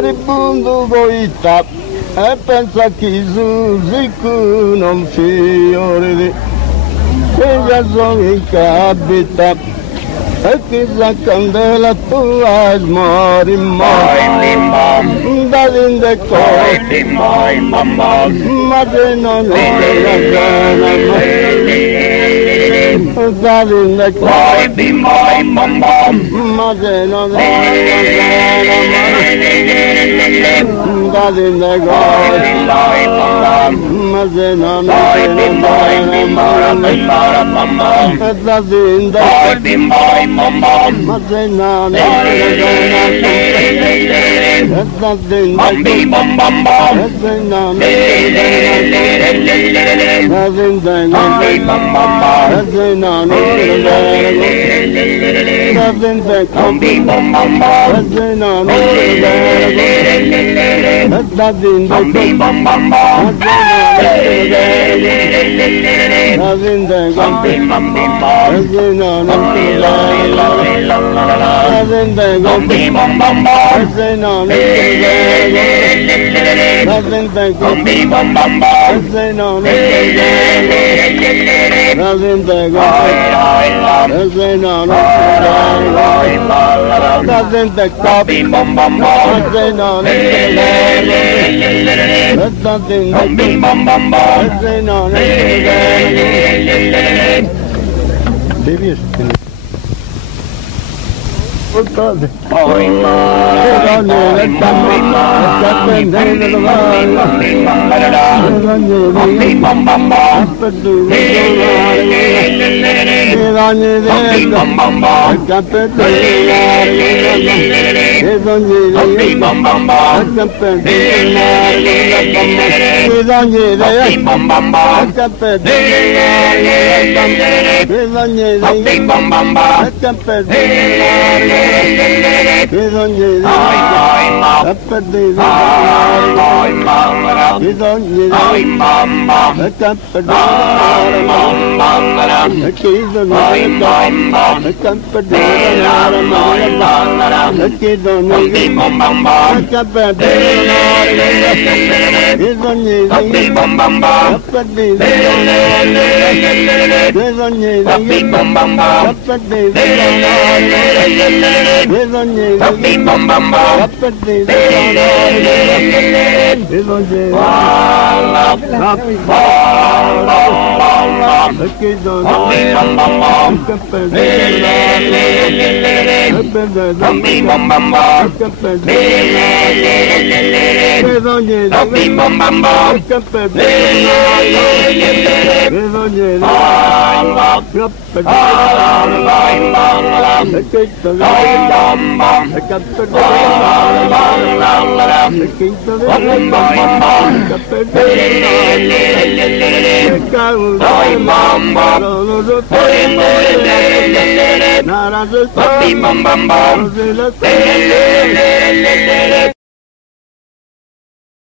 moribondo goita e pensa che su sicuro non fiore e già sono in capita e che la candela tua smori da dinde cose ma se non è la gana da dinde cose ma se non è la gana da dinde cose ma se non è da dinde ma se non è